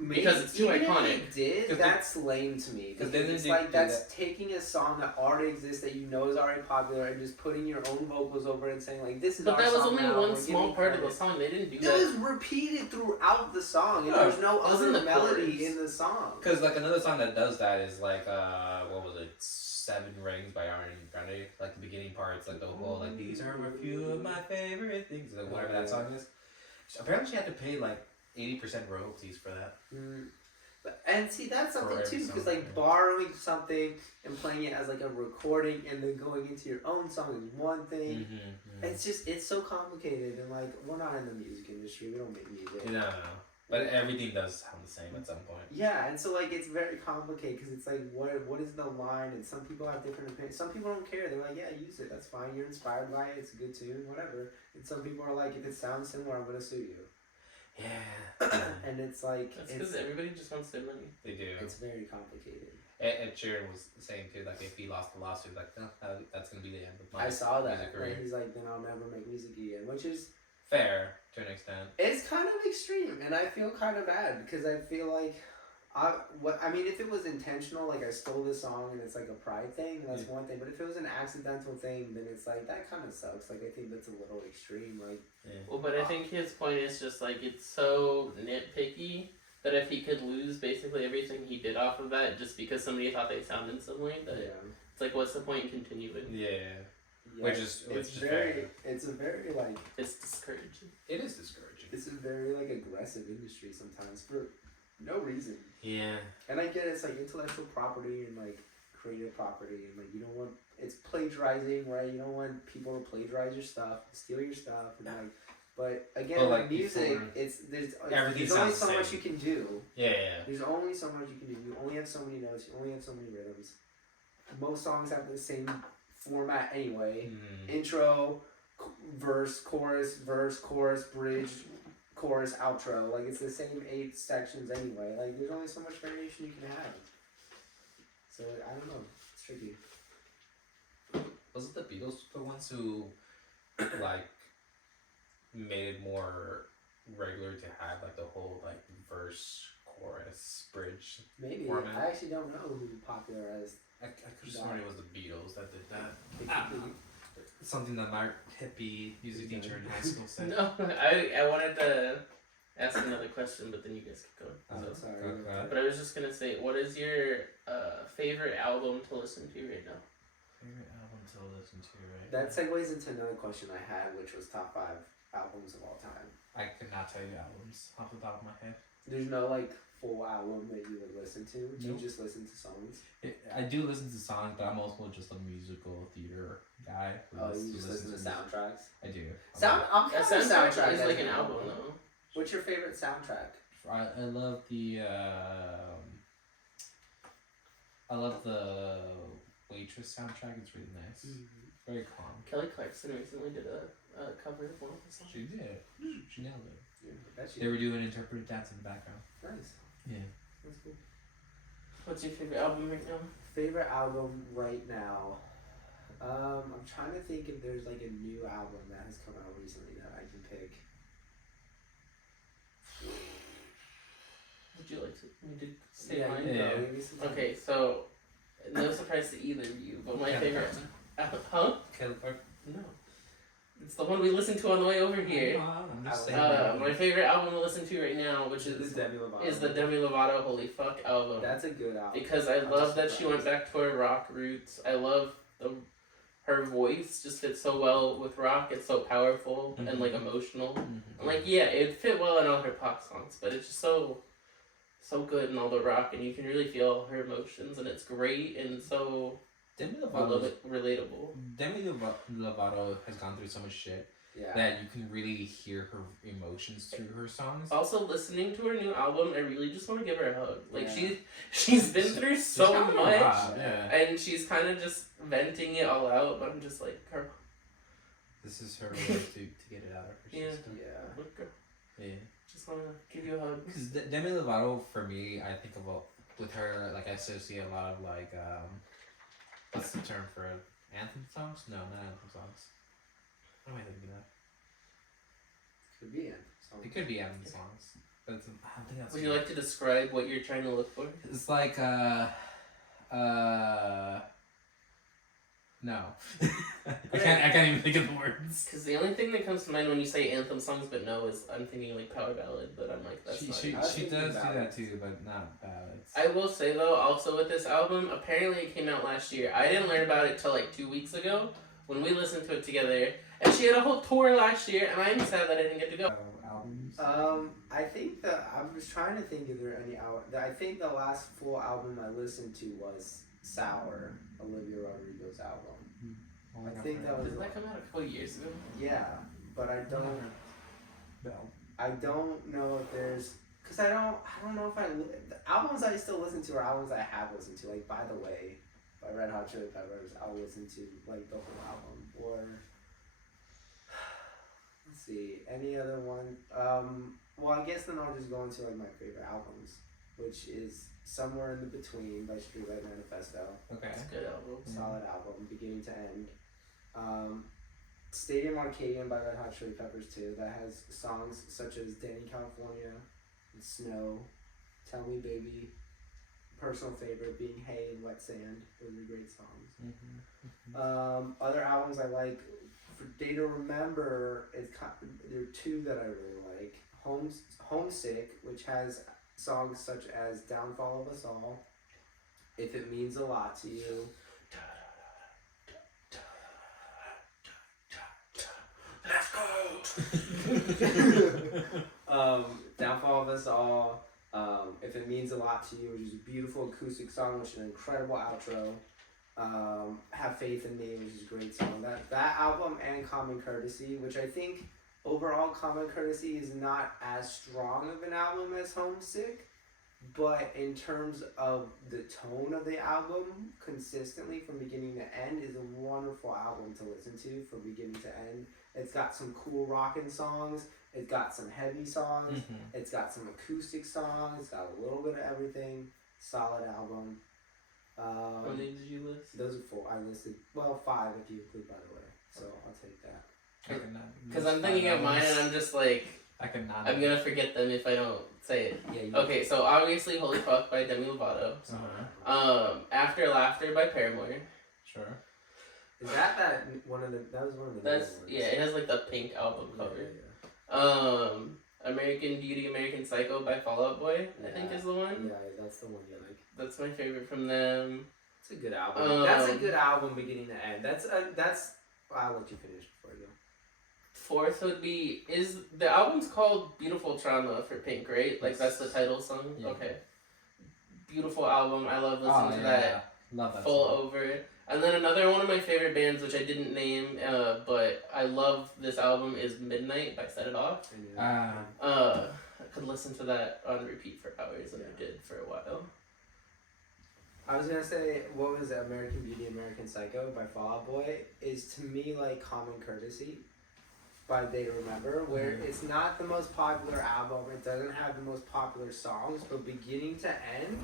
Because it's too Even iconic. If they did, 'Cause that's lame to me. Because Because then it's they like do that's taking a song that already exists, that you know is already popular, and just putting your own vocals over it and saying like, this is But our that was song only now, one we're small giving part of the credit. song. They didn't do It that. was repeated throughout the song, and No, there's no it was other in the melody chorus. in the song. Because like another song that does that is like what was it, Seven Rings by Ariana Grande. Like the beginning parts, like the whole like these are a few of my favorite things, like whatever that song is. So apparently she had to pay like 80% royalties for that. And see, that's something For every too, because song, like yeah. borrowing something and playing it as like a recording and then going into your own song is one thing. Mm-hmm. It's just, it's so complicated, and like, we're not in the music industry, we don't make music. No. But everything does sound the same at some point. Yeah, and so like it's very complicated because it's like what is the line, and some people have different opinions. Some people don't care. They're like, yeah, use it. That's fine. You're inspired by it. It's a good tune, whatever. And some people are like, if it sounds similar, I'm gonna sue you. Yeah. And it's like That's because everybody just wants their money. They do. it's very complicated. Ed Sheeran was saying too, like if he lost the lawsuit, like that's gonna be the end of my I saw that. music Like, career. he's like, then I'll never make music again, which is Fair to an extent. it's kind of extreme, and I feel kind of bad because I feel like I mean, if it was intentional, like I stole this song and it's like a pride thing, that's one thing. But if it was an accidental thing, then it's like that kind of sucks. Like I think that's a little extreme. Like Well, but I think his point is just like it's so nitpicky that if he could lose basically everything he did off of that just because somebody thought they sounded some way, that it's like what's the point in continuing? Yeah. yeah, Which is very it's a very like It's discouraging. it is discouraging. it's a very like aggressive industry sometimes for no reason. Yeah. And I get it's like intellectual property and like creative property, and like you don't want it's plagiarizing, right? You don't want people to plagiarize your stuff, steal your stuff, and like. But again, Well, like like music, before, there's everything only sounds so the much same. you can do. Yeah. There's only so much you can do. You only have so many notes. You only have so many rhythms. Most songs have the same format anyway. Mm. Intro, verse, chorus, bridge, chorus, outro. Like it's the same 8 sections anyway. Like there's only so much variation you can have. So I don't know. It's tricky. Was it the Beatles the ones who like made it more regular to have like the whole like verse, chorus, bridge? Maybe. Format. I actually don't know who popularized. I could have sworn it was the Beatles that did that. it. Ah. Something that my hippie music teacher in high school said. No, I wanted to ask another question, but then you guys keep going. Oh, So- sorry. okay. But I was just gonna say, what is your favorite album to listen to right now? Favorite album to listen to right That segues into another question I had, which was top 5 albums of all time. I could not tell you albums off the top of my head. There's no like full album that you would listen to. Do you Nope. just listen to songs? I do listen to songs, but I'm also just a musical theater guy. Who Oh, listens- you just listen to listens soundtracks. I do. I'm That kind of soundtrack soundtrack is as like an an album, though. What's your favorite soundtrack? I love the I love the Waitress soundtrack. It's really nice. Very calm. Kelly Clarkson recently did a cover of one of the songs. She did. She nailed it. Yeah, that's They were doing interpretive dance in the background. nice. Yeah. That's cool. What's your favorite album right now? Favorite album right now. I'm trying to think if there's like a new album that has come out recently that I can pick. Would you like to me to say Yeah, mine? you Yeah. go. Give me some time. Okay, so no surprise to either of you, but my Kelly favorite. Clarkson. Huh? Kelly Clarkson. No. It's the one we listened to on the way over here. I'm just saying. My favorite album to listen to right now, which This is Demi Lovato. the Demi Lovato "Holy Fuck" album. That's a good album. Because I I'm love just that she went surprised. back to her rock roots. I love her voice just fits so well with rock. It's so powerful and like emotional. Mhm. And, like yeah, it fit well in all her pop songs, but it's just so good in all the rock, and you can really feel her emotions, and it's great and so Demi relatable. Relatable. Lovato has gone through so much shit Yeah. that you can really hear her emotions through her songs. Also, listening to her new album, I really just want to give her a hug. Like Yeah. she's been through so She's gone through a much. lot, yeah. And she's kind of just venting it all out, but I'm just like, girl, This is her way to get it out of her Yeah. system. Yeah. look, girl, Yeah. just want to give you a hug. Because Demi Lovato, for me, I think about with her, like I associate a lot of like, what's the term for it? Anthem songs? No, not anthem songs. What am I thinking of? Could be in. So. It could be anthem songs, but it's, I don't think that's. Would you like to describe what you're trying to look for? It's like no, I can't even think of the words. Because the only thing that comes to mind when you say anthem songs, but no, is I'm thinking like power ballad, but I'm like, that's not it. I was She thinking does do that ballads. too, but not ballads. I will say though, also with this album, apparently it came out last year. I didn't learn about it till like 2 weeks ago when we listened to it together. And she had a whole tour last year, and I'm sad that I didn't get to go. Albums. I think I'm just trying to think if there are any album. I think the last full album I listened to was Sour, Olivia Rodrigo's album. I think that was. Did that come out a couple years ago? Yeah, but I don't. Bell. I don't know if there's Cause I don't know if the albums I still listen to are albums I have listened to. Like By the Way, by Red Hot Chili Peppers, I'll listen to like the whole album. Or let's see, any other one. Well, I guess then I'll just go into like my favorite albums, which is Somewhere in the Between by Streetlight Manifesto. Okay. It's a good album. Solid album, beginning to end. Stadium Arcadium by Red Hot Chili Peppers too. That has songs such as Danny California, and Snow, Tell Me Baby, personal favorite being Hay and Wet Sand. Those are great songs. Other albums I like, for Day to Remember, there are two that I really like. Homesick, which has songs such as Downfall of Us All, If It Means a Lot to You, Downfall of Us All, If It Means a Lot to You, which is a beautiful acoustic song, which is an incredible outro. Have Faith in Me, which is a great song. That album and Common Courtesy, which I think overall Common Courtesy is not as strong of an album as Homesick, but in terms of the tone of the album, consistently from beginning to end, is a wonderful album to listen to from beginning to end. It's got some cool rockin' songs. It's got some heavy songs. It's got some acoustic songs. It's got a little bit of everything. Solid album. How many did you list? Those are 4. I listed, 5 if you include By the Way. So I'll take that. Because I'm thinking of mine and I'm just like, I cannot. I'm gonna forget them if I don't say it. Yeah. Okay, so obviously Holy Fuck by Demi Lovato. After Laughter by Paramore. Sure. Is that one of the? That was one of the. That's ones. yeah. It has like the pink album cover. Yeah. American Beauty, American Psycho by Fall Out Boy. I think is the one. Yeah, that's the one you like. That's my favorite from them. It's a good album. That's a good album, beginning to end. That's. I'll let you finish before you go. Fourth would be the album's called Beautiful Trauma for Pink, right? Like that's the title song. Yeah. Okay. Beautiful album. I love listening to that. Love that. Full song. over it. And then another one of my favorite bands, which I didn't name, but I love this album, is Midnight by Set It Off. I could listen to that on repeat for hours, and I did for a while. I was gonna say, what was it? American Beauty, American Psycho by Fall Out Boy is to me like Common Courtesy by Day to Remember, where it's not the most popular album, it doesn't have the most popular songs, but beginning to end,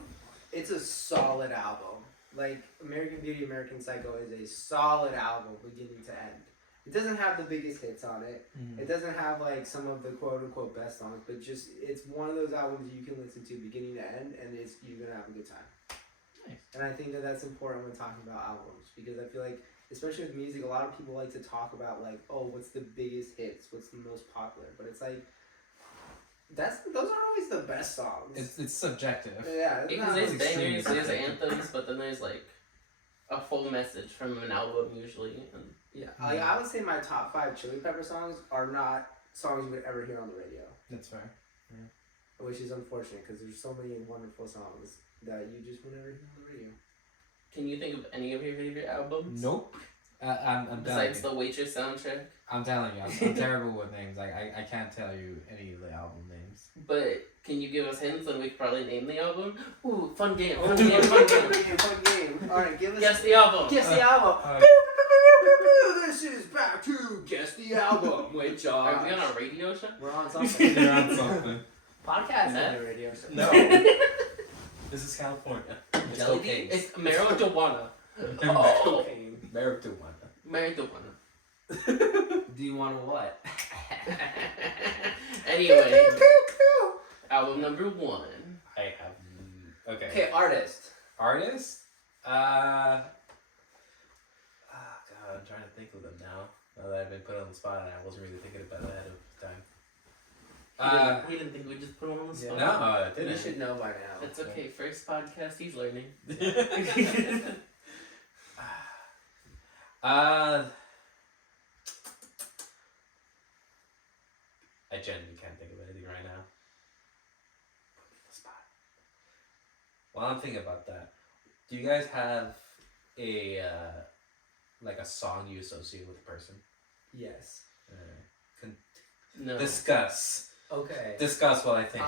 it's a solid album. Like, American Beauty, American Psycho is a solid album beginning to end. It doesn't have the biggest hits on it. It doesn't have like some of the quote unquote best songs, but just it's one of those albums you can listen to beginning to end, and you're gonna have a good time. Nice. And I think that's important when talking about albums, because I feel like, especially with music, a lot of people like to talk about like, oh, what's the biggest hits, what's the most popular, but it's like those aren't always the best songs. It's subjective. Yeah, it's Because not there's always bangers, extremely there's subjective. anthems, but then there's like a full message from an album usually. And Yeah, like I would say my top 5 Chili Pepper songs are not songs you would ever hear on the radio, That's fair. which is unfortunate because there's so many wonderful songs that you just would never hear on the radio. can you think of any of your favorite albums? Nope. I'm telling Besides you. the Waitress soundtrack? I'm telling you. I'm terrible with names. Like I can't tell you any of the album names. But can you give us hints and we could probably name the album? Ooh, fun game, Oh, fun game, fun game. fun game. All right, give us. Guess the album. Guess the album. uh, This is back to Guess the Album with Josh. Are we on a radio show? We're on something. They're on something. Podcast Nah. on the radio. So. No. This is California. It's Jelly cocaine. bean? It's marijuana. Oh. Oh, Marijuana. marijuana. Do you want to what? Anyway, album number 1. I have. Okay. Okay, artist. Artist? God, I'm trying to think of them now. Now that I've been put on the spot and I wasn't really thinking about it ahead of time. He didn't think we'd just put him on the spot. No, I You didn't. should know by now. It's okay. First podcast, he's learning. I genuinely can't think of anything right now. Put me on the spot. While I'm thinking about that, do you guys have a like a song you associate with a person? Yes. No. Discuss. Okay. Discuss what I think.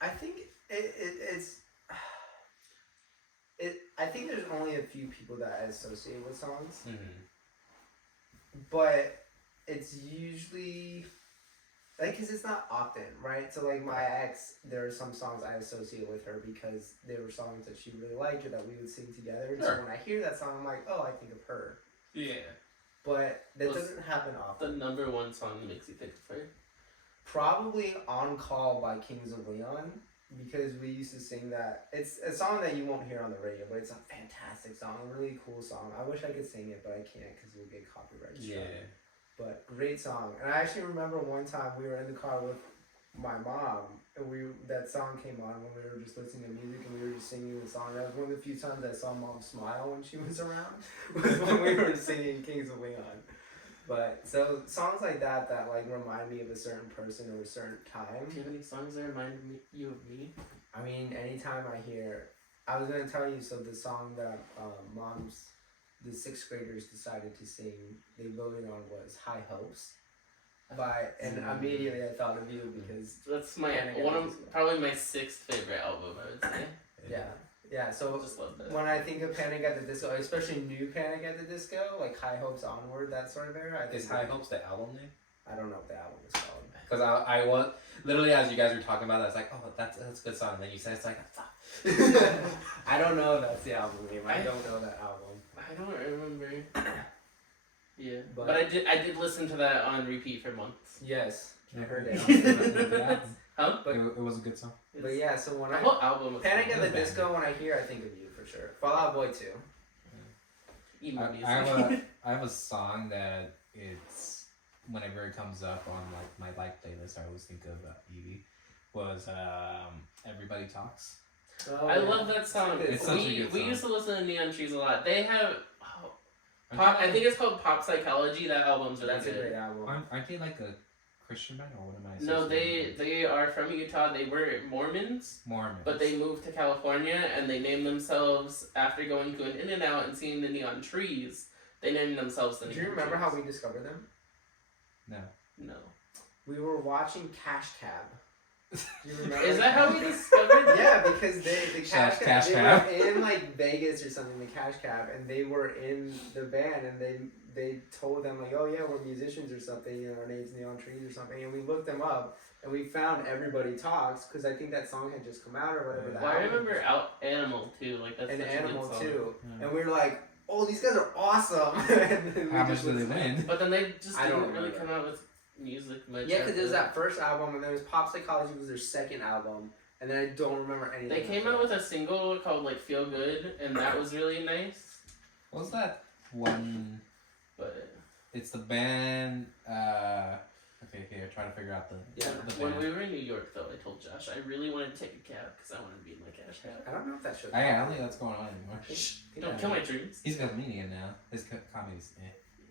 I think it's. I think there's only a few people that I associate with songs, but it's usually like because it's not often, right? So like my ex, there are some songs I associate with her because they were songs that she really liked or that we would sing together. And Sure. so when I hear that song, I'm like, oh, I think of her. Yeah. But that What's doesn't happen often. The number one song that makes you think of her. Probably On Call by Kings of Leon because we used to sing that. It's a song that you won't hear on the radio, but it's a fantastic song, a really cool song. I wish I could sing it, but I can't because we'll get copyright struck. Yeah. But great song. And I actually remember one time we were in the car with my mom and that song came on when we were just listening to music and we were just singing the song. That was one of the few times I saw Mom smile when she was around. Was when we were singing Kings of Leon. But so songs like that like remind me of a certain person or a certain time. Do you have any songs that remind you of me? I mean, anytime I hear, I was gonna tell you. So the song that the sixth graders decided to sing, they voted on was "High Hopes," and immediately I thought of you because That's my Panic at one the of Disco. probably my sixth favorite album. I would say. yeah. I So just love that. when I think of Panic at the Disco, especially new Panic at the Disco, like High Hopes onward, that sort of era. I think Is High Hopes the album name? I don't know what the album is called. Because I was literally as you guys were talking about it, I was like, oh, that's a good song. And then you said it's like, I don't know if that's the album name. I don't know that album. I don't remember. Yeah, But- but I did listen to that on repeat for months. Yes, I heard it. Yeah. Huh? But- it was a good song. But yeah, so when The I whole album was Panic fun. at the Disco, when I hear, I think of you for sure. Fall Out Boy too. Emo music. I have a song that it's whenever it comes up on like my like playlist, I always think of Evie. Was Everybody Talks. Oh, I love that song. It's such a we good we song. used to listen to Neon Trees a lot. They have pop. I think it's called Pop Psychology. That album's really That's a good. great album. Aren't they like a Christian band or what am I? No, associating with? they are from Utah. They were Mormons, Mormons. but they moved to California and they named themselves after going to an In-N-Out and seeing the neon trees. They named themselves the. Do Neon you remember Trees. how we discovered them? No. No. We were watching Cash Cab. Do you remember? Is that how we discovered? Yeah, because the Shout Cash out Cab, Cash they Cab. were in like Vegas or something, the Cash Cab, and they were in the band, and they told them like, oh yeah, we're musicians or something, you know, our name's Neon Trees or something, and we looked them up, and we found Everybody Talks, because I think that song had just come out or whatever. Well, I remember Animal too. Like that's And such Animal a good song. too, Yeah. and we were like, oh, these guys are awesome. And then we How much just did they listened. win? But then they just I don't didn't really remember. come out with music much. Yeah, because it was after that first album, and then it was Pop Psychology was their second album, and then I don't remember anything. They came after out that. with a single called like Feel Good, and that was really nice. What was that one? But It's the band. Okay, here, try to figure out the when band. we were in New York, though, I told Josh I really wanted to take a cab because I wanted to be in my Cash Cab. I don't know if that should. I don't think that's going on anymore. Shh, Get don't out kill of my here. dreams. He's a comedian now. His comedy's.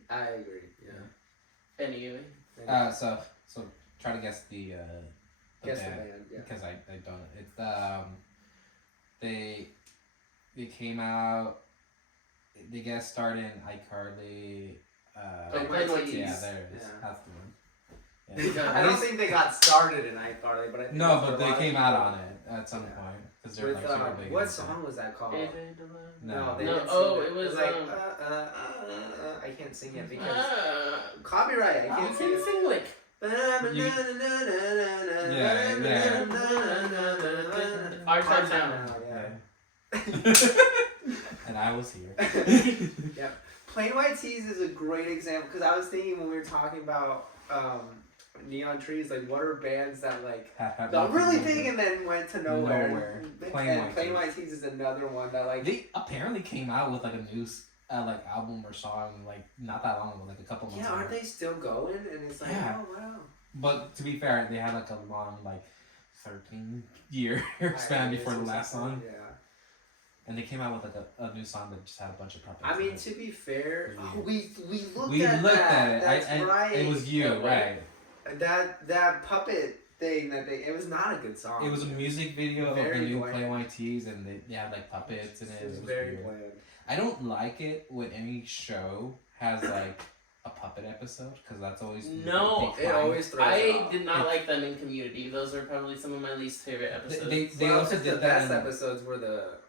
I agree. Yeah. Anyway, So try to guess the Guess the band, band. Yeah. because I don't. It's they came out. They guest starred in iCarly. Plain-White Yeah, T's. there it is. Yeah. That's the one. I don't think they got started in iCarly, but I think No, that's but what a they lot of came out people- on it at some Yeah. point because they're With like super big. what into it. song was that called? AJ Devon. No. they No, didn't oh, sing it was, like um, I can't sing it because Ah, copyright. I you can't sing can it. sing like. Our Time Now. Yeah. And I was here. Plain White Tees is a great example because I was thinking when we were talking about Neon Trees, like what are bands that like got really big and then went to nowhere. Nowhere. And Plain Tees. White Tees is another one that like They apparently came out with like a new like album or song like not that long ago, like a couple months yeah, aren't ago. they still going? And it's like, Yeah. oh wow. But to be fair, they had like a long 13-year span before the last song, Yeah. and they came out with like a new song that just had a bunch of puppets. I in mean, it. to be fair, Weird. we looked we at looked that. at it. That's right. It was you, Oh, right? That puppet thing it was not a good song. It was a music video of Very the new bland. Plain White Tees, and they had like puppets in it. It was It was very weird. bland. I don't like it when any show has like a a puppet episode? Because that's always No, they It climb. always throws it I off. did not like them in Community. Those are probably some of my least favorite episodes. They Well, also because the did that. best in- episodes were the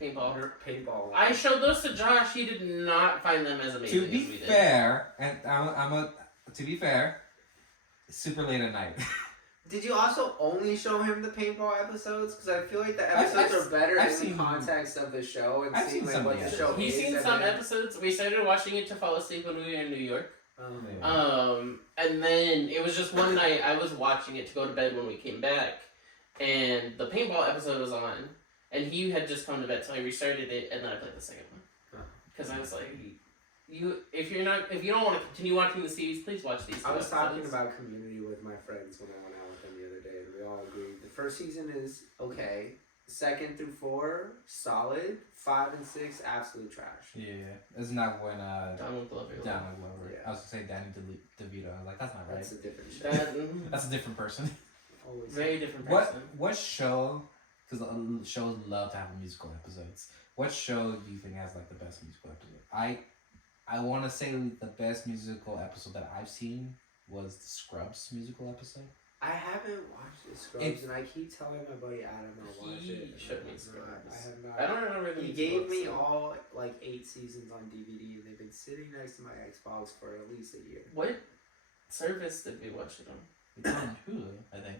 Paintball. paintball. I showed those to Josh. He did not find them as amazing To as be we did. fair, and to be fair, super late at night. Did you also only show him the paintball episodes? Because I feel like the I've- episodes are better I've in seen- the context of the show and I've seeing seen like some what of the the show episodes. He's is. seen and some then- episodes. We started watching it to fall asleep when we were in New York. Yeah. And then it was just one night I was watching it to go to bed when we came back, and the paintball episode was on, and he had just come to bed, so I restarted it, and then I played the second one because I was like, if you don't want to continue watching the series, please watch these. I was two talking episodes. about Community with my friends when I went out with them the other day, and we all agreed. The first season is okay. 2nd through 4, solid. 5 and 6, absolute trash. Yeah, isn't that when Donald Glover. Donald Glover? Yeah. I was gonna say Danny DeVito. I was like, that's not right. That's a different show. That, That's a different person. Always. very different What person. show? Because shows love to have musical episodes. What show do you think has like the best musical episode? I want to say the best musical episode that I've seen was the Scrubs musical episode. I haven't watched the Scrubs, It- and I keep telling my buddy Adam I'll watch He it. and showed I me have not. Scrubs. I have not. I don't remember the He musical gave me episode. all like 8 seasons on DVD, and they've been sitting next to my Xbox for at least a year. What service did we watch it on? It's on Hulu, I think.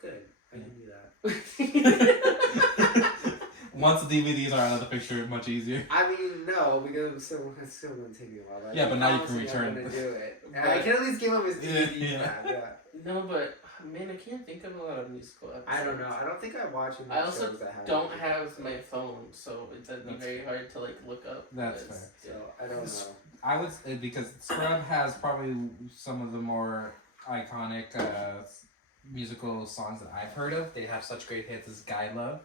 Good. I Yeah. can do that. Once the DVDs are out of the picture, much easier. I mean, no, because it's still gonna take me a while. Yeah, but now you can promising return. I'm gonna do it. And But- I can at least give him his Yeah, DVD yeah. back. Yeah. No, but man, I can't think of a lot of musical episodes. I don't know. I don't think I watch any I also shows that have. don't music. have my phone, so it's gonna be That's very fair. hard to like look up. That's because- So I don't know. I would say because Scrub has probably some of the more iconic musical songs that I've heard of. They have such great hits as Guy Love,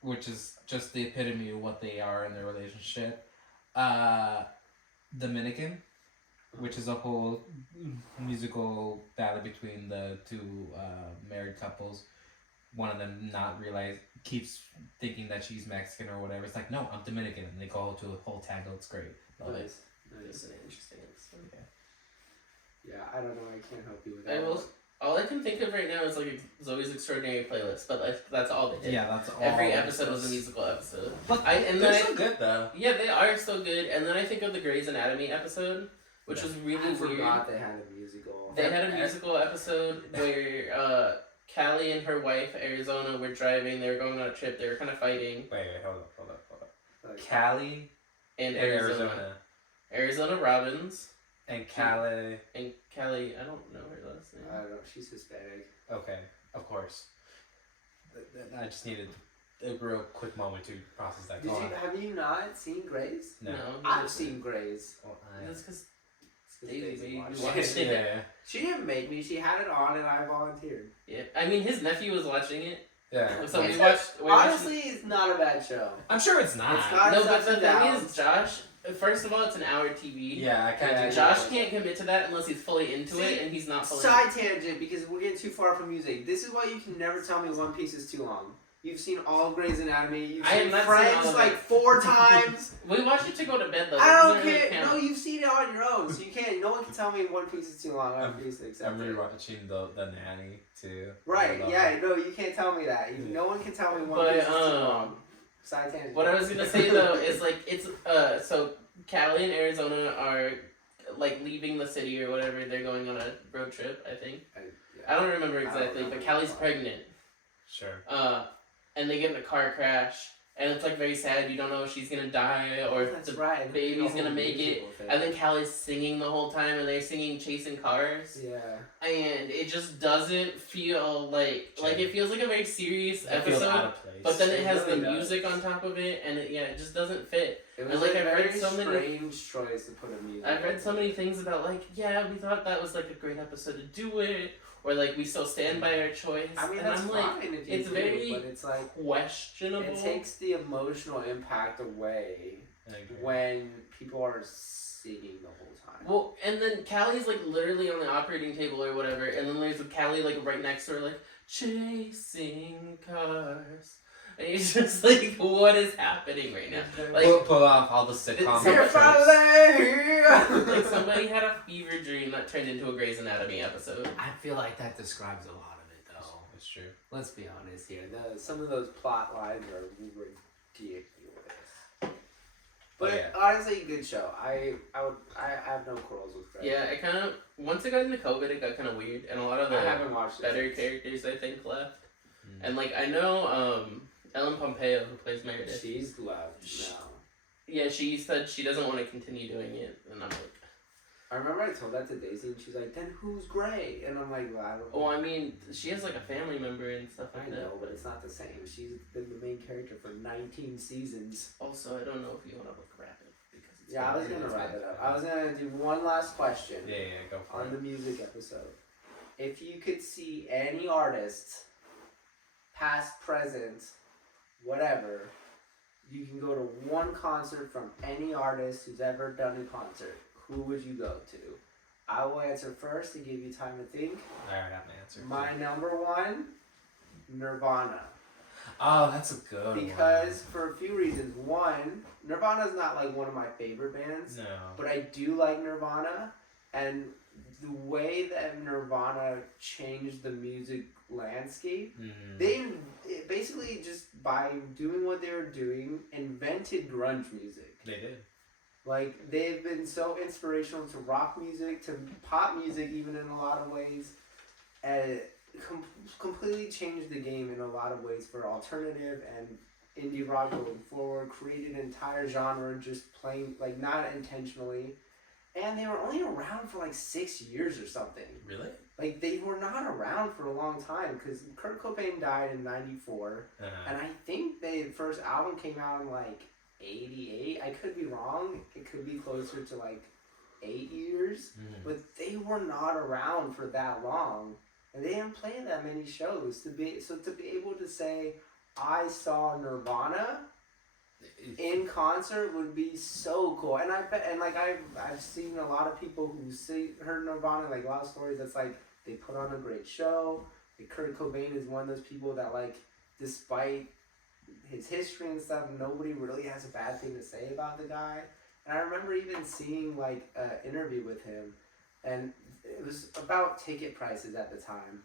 which is just the epitome of what they are in their relationship. Dominican, which is a whole musical battle between the two married couples. One of them keeps thinking that she's Mexican or whatever. It's like, no, I'm Dominican, and they go to a whole tango. It's great. Love it. Nice. It's Nice. an interesting episode. Yeah, I don't know. I can't help you with I that. will. All I can think of right now is like Zoe's Extraordinary Playlist, but like, that's all they did. Yeah, that's all. Every episode was a musical episode. But And they're then so good though. yeah, they are so good. And then I think of the Grey's Anatomy episode, which was really I weird. forgot they had a musical. They had a musical episode where Callie and her wife, Arizona, were driving. They were going on a trip. They were kind of fighting. Wait, hold up. Like, Cali, And Arizona, Arizona Robbins. and Cali. And Callie, I don't know her last name. I don't know. She's Hispanic. Okay, of course. I just needed a real quick moment to process that. Did Go you on. have you not seen Grace? No. I've seen Grace. Well, That's because It's 'cause Daisy Daisy made watched you watch it. it. yeah. She didn't make me. She had it on, and I volunteered. yeah, I mean his nephew was watching it, Yeah. so It's we watched. Honestly, it's not a bad show. I'm sure it's not. It's not- No, It's but ups the and thing downs. is, Josh. First of all, it's an hour TV. Yeah, I kind Yeah, of. Josh can't commit to that unless he's fully into See, it, and he's not fully. Side tangent, because we're getting too far from music. This is why you can never tell me One Piece is too long. You've seen all Grey's Anatomy. You've I have seen not seen Friends all of like it. 4 times. We watched it to go to bed though. I It don't doesn't really care. count. No, you've seen it on your own, so you can't. No one can tell me One Piece is too long. I refuse to accept I'm it. rewatching the Nanny too. Right? I love Yeah. it. No, you can't tell me that. No one can tell me One But, Piece is too long. Side tangent. What I was gonna say though is like it's so Callie and Arizona are like leaving the city or whatever. They're going on a road trip, I think. I don't remember exactly, but Callie's pregnant. Sure. And they get in a car crash, and it's like very sad. You don't know if she's gonna die or if That's the right. baby's The whole gonna make it. musical thing. And then Callie's singing the whole time, and they're singing "Chasing Cars," Yeah. and it just doesn't feel like it feels like a very serious It feels out episode. of place. But then it It has the really does. music on top of it, and it just doesn't fit. It And, was like, a I've read very so many- strange choice to put a music. I've read so many things about like, yeah, we thought that was like a great episode to do it, or like we still stand by our choice. I mean, and that's I'm fine like, if you it's do, very but it's like questionable. it takes the emotional impact away I agree. when people are singing the whole time. Well, and then Callie's like literally on the operating table or whatever, and then there's a Callie like right next to her, like chasing cars, And he's just like, what is happening right now? Like, pull off all the sitcom Your tropes. like somebody had a fever dream that turned into a Grey's Anatomy episode. I feel like that describes a lot of it, though. That's true. Let's be honest here. Some of those plot lines are ridiculous. But Yeah. honestly, good show. I have no quarrels with Greg. Yeah, it kind of, once it got into COVID, it got kind of weird. And a lot of I the haven't watched it. better since. characters, I think, left. Mm. And like, I know Ellen Pompeo, who plays Meredith. She's left now. Yeah, she said she doesn't want to continue doing it. And I'm like, I remember I told that to Daisy, and she's like, "Then who's Gray?" And I'm like, "Well, I don't know." oh, I mean, she has like a family member and stuff I like know, that. but it's not the same. She's been the main character for 19 seasons. Also, I don't know if you want to look rapid. Because it's Yeah, I was Yeah, gonna it's wrap fine. it up. I was gonna do one last question Yeah, go for on it. the music episode. If you could see any artist, past, present, whatever, you can go to one concert from any artist who's ever done a concert. Who would you go to? I will answer first to give you time to think. I already have my answer. My number one, Nirvana. Oh, that's a good Because for a few reasons. One, Nirvana's not like one of my favorite bands, one. No. but I do like Nirvana, and the way that Nirvana changed the music landscape, Mm. they basically just by doing what they were doing invented grunge music. They did. Like, they've been so inspirational to rock music, to pop music even in a lot of ways, and completely changed the game in a lot of ways for alternative and indie rock going forward, created an entire genre just playing, like, not intentionally, and they were only around for like 6 years or something. Really? Like, they were not around for a long time, because Kurt Cobain died in 94, and I think their first album came out in like 88. I could be wrong. It could be closer to like 8 years. Mm. But they were not around for that long. And they didn't play that many shows. To be able to say I saw Nirvana in concert would be so cool. And I bet, and like I've seen a lot of people who heard Nirvana, like a lot of stories that's like they put on a great show. Like Kurt Cobain is one of those people that, like, despite his history and stuff, nobody really has a bad thing to say about the guy. And I remember even seeing like an interview with him, and it was about ticket prices at the time.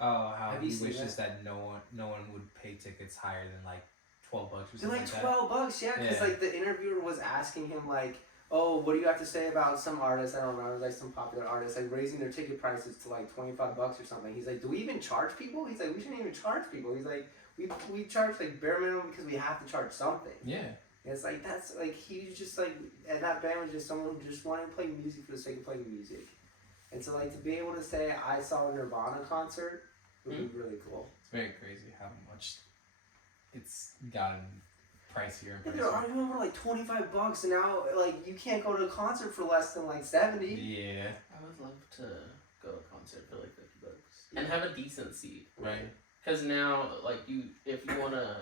Oh, how Have you he seen wishes that no one would pay tickets higher than like $12 or They're something like like $12, yeah, because Yeah. like the interviewer was asking him like, oh, what do you have to say about some artists? I don't remember, like some popular artists, like raising their ticket prices to like $25 or something. He's like, do we even charge people? He's like, we shouldn't even charge people. He's like, we charge like bare minimum because we have to charge something. that. Yeah. And it's like, that's like, he's just like, and that band was just someone who just wanted to play music for the sake of playing music. And so like to be able to say I saw a Nirvana concert would be really cool. It's very crazy how much it's gotten pricier and Yeah, they're pricier. arguing over like $25, and now like you can't go to a concert for less than like 70. Yeah. I would love to go to a concert for like $50 and have a decent seat. Right. Because now, like, if you want a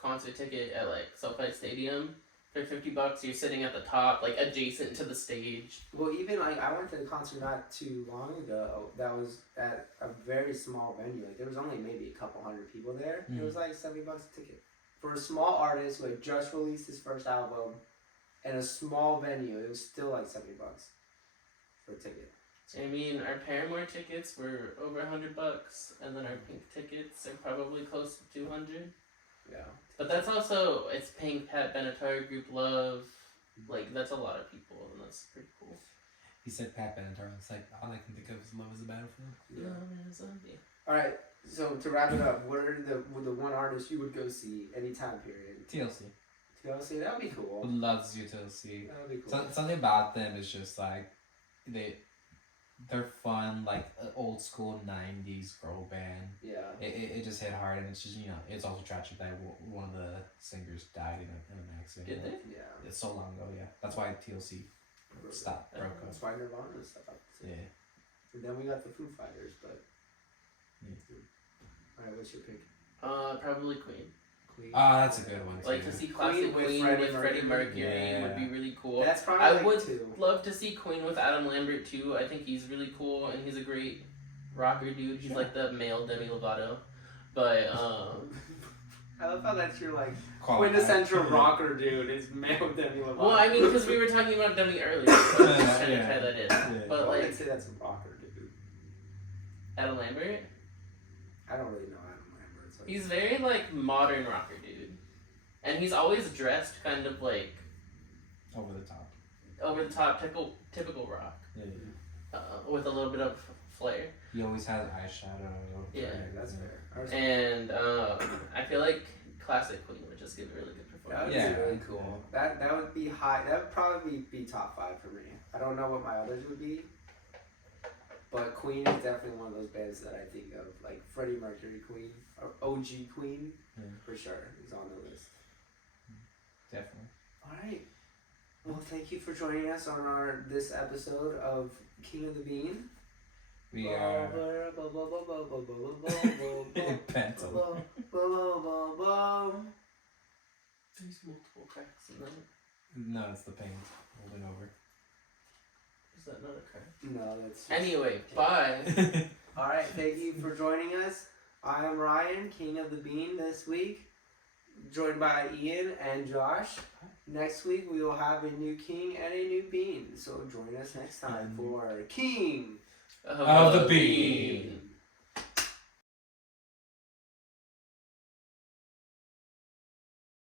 concert ticket at like SoFi Stadium for $50, you're sitting at the top, like adjacent to the stage. Well, even like I went to a concert not too long ago that was at a very small venue. Like there was only maybe a couple hundred people there. It was like $70 a ticket for a small artist who had just released his first album, and a small venue. It was still like $70 for a ticket. I mean, our Paramore tickets were over $100, and then our Pink tickets are probably close to $200. Yeah. But that's also, it's Pink, Pat Benatar, Group Love. Like, that's a lot of people, and that's pretty cool. He said Pat Benatar. It's like all I can think of is Love Is a Battlefield. Yeah. Love is a bee. All right. So to wrap it up, what are the one artist you would go see any time period? TLC. TLC, that would be cool. Loves you TLC. That would be cool. Something about them is just like they're fun, like old school '90s girl band. Yeah. It just hit hard, and it's just it's also tragic that one of the singers died in an accident. Did they? Yeah. It's so long ago, yeah. That's why TLC stopped, broke up. That's why Nirvana and stuff up. Yeah. And then we got the Foo Fighters, but. Yeah. Alright, what's your pick? Probably Queen. Queen. That's a good one too. Like, to see classic with Queen Freddie with Freddie Mercury. Mercury would be Yeah. really cool. That's probably I like would two. love to see Queen with Adam Lambert too. I think he's really cool and he's a great rocker dude. He's like the male Demi Lovato. But I love how that's your like Call quintessential rocker dude is male Demi Lovato. Well, I mean, because we were talking about Demi earlier, so I was just trying to Yeah. tie that in. Yeah. But I like would say that's a rocker dude. Adam Lambert, I don't really know Adam Lambert. So he's very like modern rocker dude, and he's always dressed kind of like Over the top. over the top, typical rock, Yeah. with a little bit of flair. He always has eyeshadow. Yeah. that's fair. I respect And I feel like classic Queen would just give a really good that performance. would Yeah. be really cool. That would be high. That would probably be top 5 for me. I don't know what my others would be, but Queen is definitely one of those bands that I think of, like Freddie Mercury, Queen, or OG Queen, Yeah. for sure is on the list. Definitely. All right. Well, thank you for joining us on this episode of King of the Bean. We are pencil. There's multiple cracks in that. No, it's the paint holding over. Is that not a crack? No, that's just... Anyway, bye. All right, thank you for joining us. I am Ryan, King of the Bean, this week, joined by Ian and Josh. Next week we will have a new king and a new bean. So join us next time for King Of the Bean.